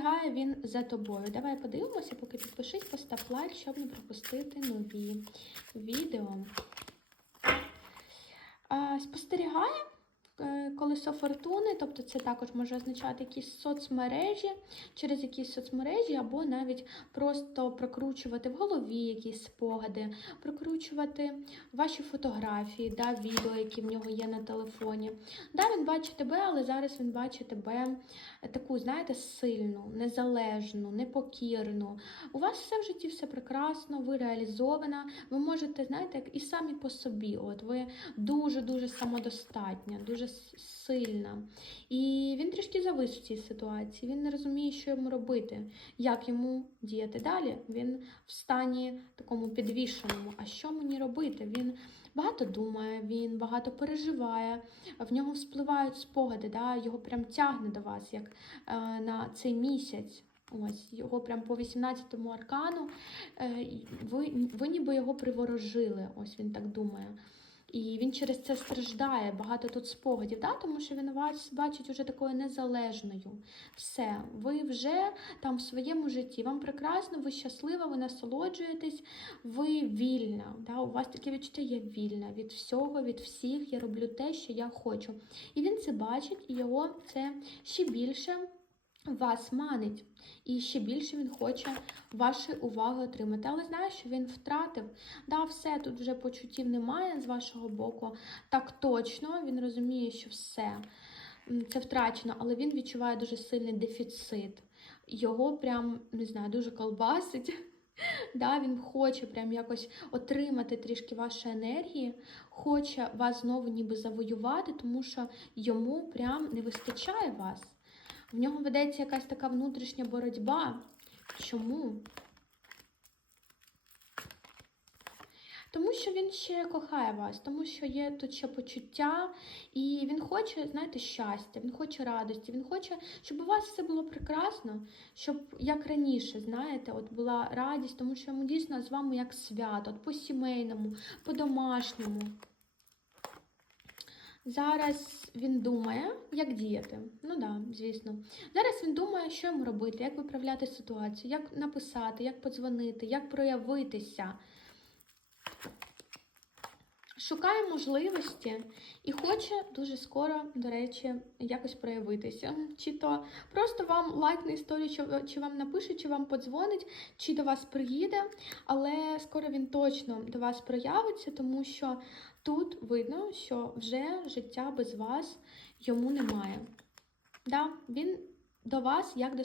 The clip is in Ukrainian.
спостерігає він за тобою. Давай подивимося, поки підпишись, постав лайк, щоб не пропустити нові відео. Спостерігає колесо фортуни, тобто це також може означати якісь соцмережі, через якісь соцмережі, або навіть просто прокручувати в голові якісь спогади, прокручувати ваші фотографії, да, відео, які в нього є на телефоні. Да, він бачить тебе, але зараз він бачить тебе таку, знаєте, сильну, незалежну, непокірну. У вас все в житті все прекрасно, ви реалізована. Ви можете, знаєте, і самі по собі. От ви дуже-дуже самодостатня, дуже сильна. І він трішки завис в цій ситуації. Він не розуміє, що йому робити, як йому діяти далі. Він в стані такому підвішеному. А що мені робити? Він багато думає, він багато переживає, в нього вспливають спогади, да? його прям тягне до вас, як е, на цей місяць. Ось його прям по 18-му аркану. Е, ви, ви ніби його приворожили. Ось він так думає. І він через це страждає, багато тут спогадів, да? тому що він вас бачить уже такою незалежною. Все, ви вже там в своєму житті, вам прекрасно, ви щаслива, ви насолоджуєтесь, ви вільна. Да? У вас таке відчуття я вільна від всього, від всіх, я роблю те, що я хочу. І він це бачить, і його це ще більше вас манить. І ще більше він хоче вашої уваги отримати. Але знає, що він втратив. Да, все, тут вже почуттів немає з вашого боку. Так точно, він розуміє, що все це втрачено, але він відчуває дуже сильний дефіцит. Його прям, не знаю, дуже колбасить. Да, він хоче прям якось отримати трішки вашої енергії, хоче вас знову ніби завоювати, тому що йому прям не вистачає вас. В нього ведеться якась така внутрішня боротьба. Чому? Тому що він ще кохає вас, тому що є тут ще почуття, і він хоче, знаєте, щастя, він хоче радості, він хоче, щоб у вас все було прекрасно, щоб як раніше, знаєте, от була радість, тому що йому дійсно з вами як свято, от по-сімейному, по-домашньому. Зараз він думає, як діяти. Ну да, звісно. Зараз він думає, що йому робити, як виправляти ситуацію, як написати, як подзвонити, як проявитися. Шукає можливості і хоче дуже скоро, до речі, якось проявитися. Чи то просто вам лайкне історію, чи, чи вам напише, чи вам подзвонить, чи до вас приїде, але скоро він точно до вас проявиться, тому що тут видно, що вже життя без вас йому немає. Да, він до вас як до